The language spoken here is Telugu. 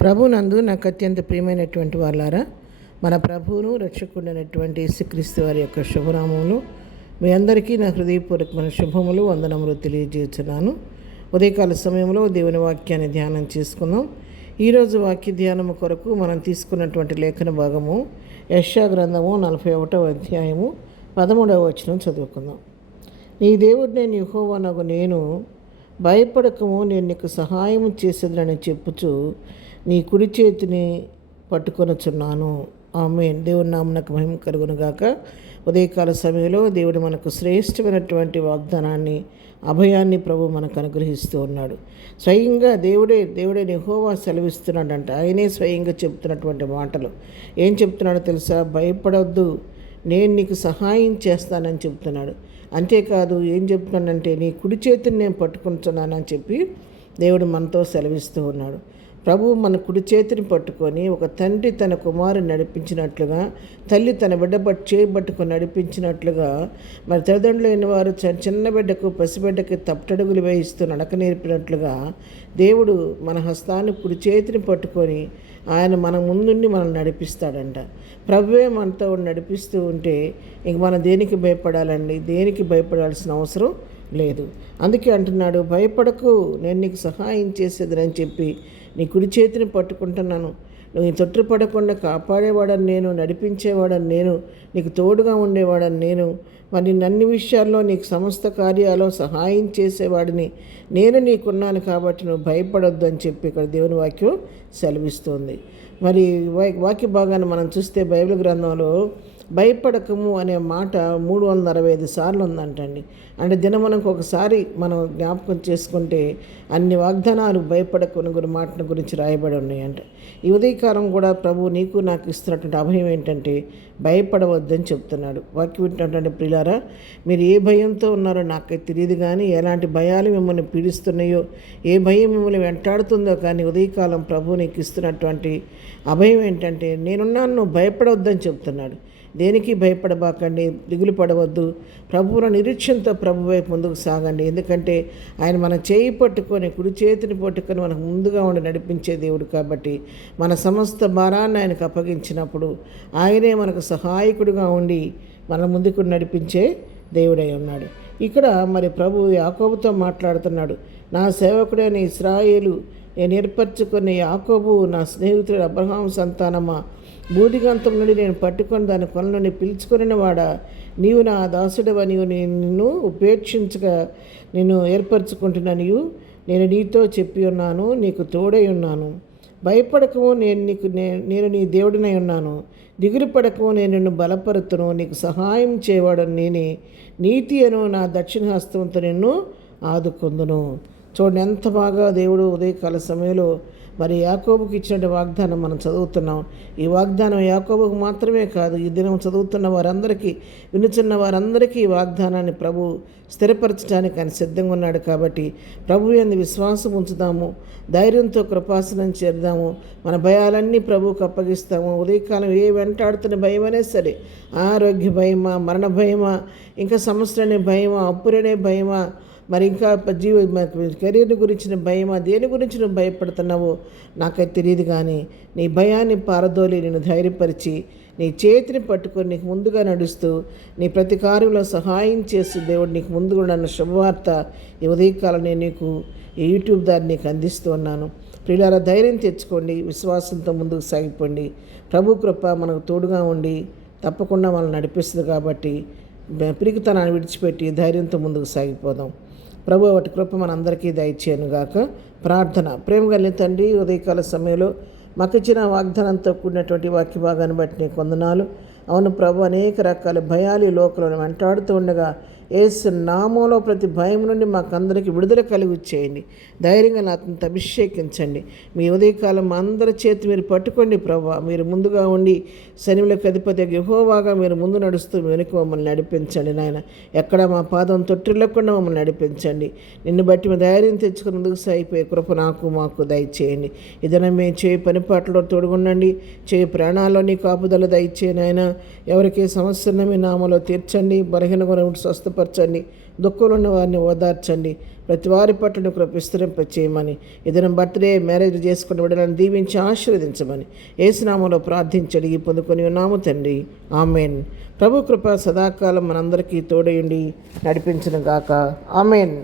ప్రభునందు నాకు అత్యంత ప్రియమైనటువంటి వాళ్ళారా, మన ప్రభువును రక్షకుడైనటువంటి యేసుక్రీస్తు వారి యొక్క శుభనామములు మీ అందరికీ నా హృదయపూర్వకమైన శుభములు వందనములు తెలియజేస్తున్నాను. ఉదయకాల సమయంలో దేవుని వాక్యాన్ని ధ్యానం చేసుకుందాం. ఈరోజు వాక్య ధ్యానము కొరకు మనం తీసుకున్నటువంటి లేఖన భాగము యెషయా గ్రంథము 41వ అధ్యాయము 13వ వచనం చదువుకుందాం. నీ దేవుడు నేను యెహోవానగు నేను, భయపడకము, నేను నీకు సహాయం చేసేదని చెప్పుచు నీ కుడి చేతిని పట్టుకొనుచున్నాను. ఆమేన్. దేవుని నామమునకు మహిమ కలుగును గాక. ఉదయకాల సమయంలో దేవుడు మనకు శ్రేష్టమైనటువంటి వాగ్దానాన్ని, అభయాన్ని ప్రభు మనకు అనుగ్రహిస్తూ ఉన్నాడు. స్వయంగా దేవుడే యెహోవా సెలవిస్తున్నాడంట. ఆయనే స్వయంగా చెప్తున్నటువంటి మాటలు. ఏం చెప్తున్నాడో తెలుసా? భయపడొద్దు, నేను నీకు సహాయం చేస్తానని చెప్తున్నాడు. అంతేకాదు ఏం చెప్తున్నాడంటే, నీ కుడి చేతిని నేను పట్టుకుంటున్నానని చెప్పి దేవుడు మనతో సెలవిస్తూ ఉన్నాడు. ప్రభువు మన కుడి చేతిని పట్టుకొని, ఒక తండ్రి తన కుమారుని నడిపించినట్లుగా, తల్లి తన బిడ్డ చేయబట్టుకొని నడిపించినట్లుగా, మరి తల్లిదండ్రులైన వారు చిన్న బిడ్డకు, పసిబిడ్డకి తప్పటడుగులు వేయిస్తూ నడక నేర్పినట్లుగా దేవుడు మన హస్తాన్ని కుడి చేతిని పట్టుకొని ఆయన మన ముందుండి మనల్ని నడిపిస్తాడంట. ప్రభువే మనతో నడిపిస్తూ ఉంటే ఇంక మనం దేనికి భయపడాలండి? దేనికి భయపడాల్సిన అవసరం లేదు. అందుకే అంటున్నాడు, భయపడకు, నేను నీకు సహాయం చేసేదని చెప్పి నీ కుడి చేతిని పట్టుకుంటున్నాను. నువ్వు తొట్టుపడకుండా కాపాడేవాడని నేను, నడిపించేవాడని నేను, నీకు తోడుగా ఉండేవాడని నేను, మరి అన్ని విషయాల్లో నీకు సమస్త కార్యాల్లో సహాయం చేసేవాడిని నేను నీకున్నాను, కాబట్టి నువ్వు భయపడొద్దు అని చెప్పి ఇక్కడ దేవుని వాక్యం సెలవిస్తుంది. మరి వాక్య భాగాన్ని మనం చూస్తే బైబిల్ గ్రంథంలో భయపడకము అనే మాట 365 సార్లు ఉందంటండి. అంటే దినమునకు ఒకసారి మనం జ్ఞాపకం చేసుకుంటే అన్ని వాగ్దానాలు భయపడకుని మాటల గురించి రాయబడి ఉన్నాయంట. ఈ ఉదయకాలం కూడా ప్రభు నీకు నాకు ఇస్తున్నటువంటి అభయం ఏంటంటే, భయపడవద్దని చెప్తున్నాడు. వాక్యం ఏంటంటే, ప్రియులారా, మీరు ఏ భయంతో ఉన్నారో నాకైతే తెలియదు, కానీ ఎలాంటి భయాలు మిమ్మల్ని పీడిస్తున్నాయో, ఏ భయం మిమ్మల్ని వెంటాడుతుందో, కానీ ఉదయకాలం ప్రభు నీకు ఇస్తున్నటువంటి అభయం ఏంటంటే, నేనున్నాను, నువ్వు భయపడవద్దని చెప్తున్నాడు. దేనికి భయపడబాకండి, దిగులు పడవద్దు. ప్రభువుల నిరీక్షణతో ప్రభు వైపు ముందుకు సాగండి. ఎందుకంటే ఆయన మన చేయి పట్టుకొని, కుడి చేతిని పట్టుకొని మనకు ముందుగా ఉండి నడిపించే దేవుడు కాబట్టి, మన సమస్త భారాన్ని ఆయనకు అప్పగించినప్పుడు ఆయనే మనకు సహాయకుడిగా ఉండి మన ముందుకు నడిపించే దేవుడై ఉన్నాడు. ఇక్కడ మరి ప్రభు యాకోబుతో మాట్లాడుతున్నాడు. నా సేవకుడైన ఇశ్రాయేలు, నేను ఏర్పరచుకున్న యాకోబు, నా స్నేహితుడు అబ్రహాం సంతానమా, బూదిగంతం నుండి నేను పట్టుకొని దాని కొల నుండి పిలుచుకొనిన వాడా, నీవు నా దాసుడవని, నిన్ను ఉపేక్షించగా నేను ఏర్పరచుకుంటున్నాను, నేను నీతో చెప్పి ఉన్నాను, నీకు తోడై ఉన్నాను. భయపడకము, నేను నీ దేవుడినై ఉన్నాను. దిగులు పడకము, నేను నిన్ను బలపరుతును, నీకు సహాయం చేయవాడని నేనే. నీతి అను నా దక్షిణ హస్తంతో నిన్ను ఆదుకొందును. చూడండి ఎంత బాగా దేవుడు ఉదయకాల సమయంలో మరి యాకోబుకి ఇచ్చిన వాగ్దానం మనం చదువుతున్నాం. ఈ వాగ్దానం యాకోబుకు మాత్రమే కాదు, ఈ దినం చదువుతున్న వారందరికీ, వినుచున్న వారందరికీ ఈ వాగ్దానాన్ని ప్రభు స్థిరపరచడానికి ఆయన సిద్ధంగా ఉన్నాడు. కాబట్టి ప్రభు యందు విశ్వాసం ఉంచుదాము, ధైర్యంతో కృపాసనం చేద్దాము, మన భయాలన్నీ ప్రభువుకు అప్పగిస్తాము. ఉదయకాలం ఏ వెంటాడుతున్న భయమనే సరే, ఆరోగ్య భయమా, మరణ భయమా, ఇంకా సమస్యలనే భయమా, అప్పులనే భయమా, మరి ఇంకా కెరీర్ గురించిన భయమా, దేని గురించి నువ్వు భయపడుతున్నావో నాకైతే తెలియదు, కానీ నీ భయాన్ని పారదోలి నేను ధైర్యపరిచి నీ చేతిని పట్టుకొని నీకు ముందుగా నడుస్తూ నీ ప్రతి కార్యంలో సహాయం చేస్తూ దేవుడు నీకు ముందుగా నన్ను శుభవార్త ఈ ఉదయకాలం నేను నీకు ఈ యూట్యూబ్ దాన్ని నీకు అందిస్తూ ఉన్నాను. ప్రియులారా, ధైర్యం తెచ్చుకోండి, విశ్వాసంతో ముందుకు సాగిపోండి. ప్రభు కృప మనకు తోడుగా ఉండి తప్పకుండా మనల్ని నడిపిస్తుంది. కాబట్టి పిరికితనాన్ని విడిచిపెట్టి ధైర్యంతో ముందుకు సాగిపోదాం. ప్రభు వాటి కృప మనందరికీ దయచేయను గాక. ప్రార్థన. ప్రేమ కలిగిన తండ్రి, ఉదయకాల సమయంలో మాకు ఇచ్చిన వాగ్దానంతో కూడినటువంటి వాక్య భాగాన్ని బట్టి నీకు వందనాలు. అవును ప్రభు, అనేక రకాల భయాలు ఈ లోకంలో వెంటాడుతూ ఉండగా యేసు నామంలో ప్రతి భయం నుండి మాకందరికీ విడుదల కలిగి చేయండి. ధైర్యంగా నాతో అభిషేకించండి. మీ ఉదయకాలం మా అందరి చేతి మీరు పట్టుకోండి ప్రభు. మీరు ముందుగా ఉండి శనివులకు అధిపతి యెహోవాగా మీరు ముందు నడుస్తూ వెనుక మమ్మల్ని నడిపించండి నాయన. ఎక్కడ మా పాదం తొట్టిల్లకుండా మమ్మల్ని నడిపించండి. నిన్ను బట్టి మీ ధైర్యం తెచ్చుకుని ముందుకు సాగిపోయే కృప మాకు దయచేయండి. ఇదన మేము చేయి పనిపాట్లలో తోడుగుండండి, చేయి ప్రాణాల్లో నీ కాపుదల దయచేయని ఆయన. ఎవరికి సమస్యను మీ నామలో తీర్చండి, బలహీన గుణ స్వస్థపరచండి. దుఃఖంలో ఉన్న వారిని ఓదార్చండి. ప్రతి వారి పట్ల కృప విస్తరింపచేయమని, ఏదైనా బర్త్డే మ్యారేజ్ చేసుకుని విడలను దీవించి ఆశీర్వదించమని యేసునామములో ప్రార్థించి అడిగి పొందుకొని ఉన్నాము తండ్రి. ఆమెన్. ప్రభు కృప సదాకాలం మనందరికీ తోడయుండి నడిపించును గాక. ఆమెన్.